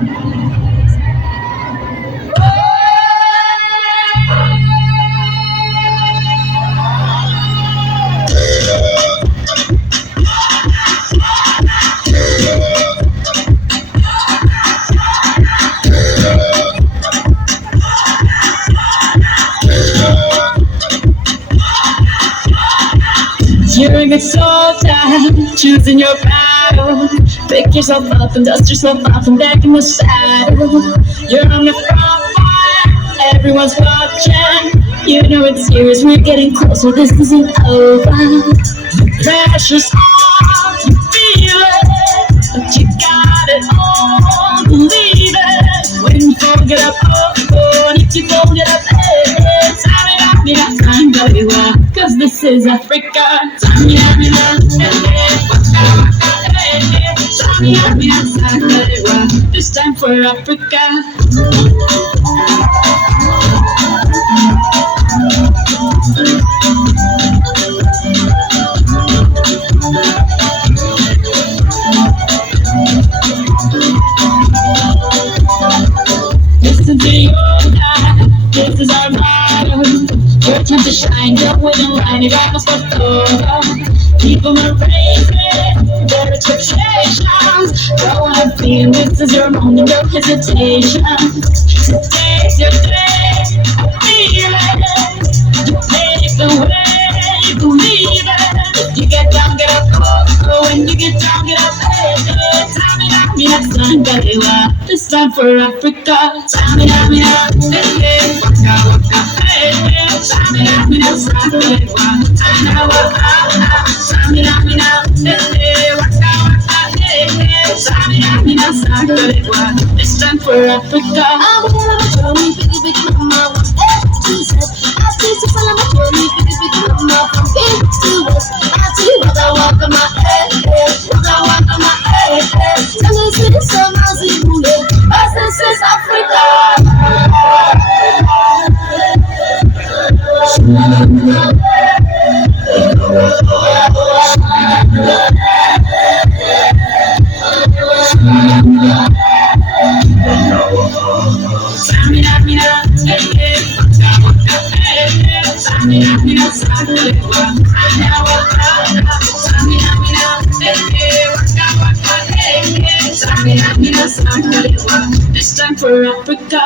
You're a good soldier, choosing your battle. Pick yourself up and dust yourself off and back in the saddle. You're on the front line, everyone's watching. You know it's serious, we're getting closer, this isn't over. Pressure's on, you feel it, but you got it all, believe it. When you fall, get up, and if you fall, get up, cause this is Africa. This time for Africa. Listen to your God, this is our motto. Your time to shine, don't wait in line, it almost got over. People are raising their expectations. Go on, feel this is your moment, no hesitation. Today's your day, feel it. You pave the way, believe it. You get down, get up, when you get down, get up, this time for Africa. This time for Africa. I'm on a journey, big mama. I see to follow my journey, big mama. From east to west, I see what I walk on my head, what I walk on my head. Tell me, see the sun, I see you live. This is Africa. This time for Africa.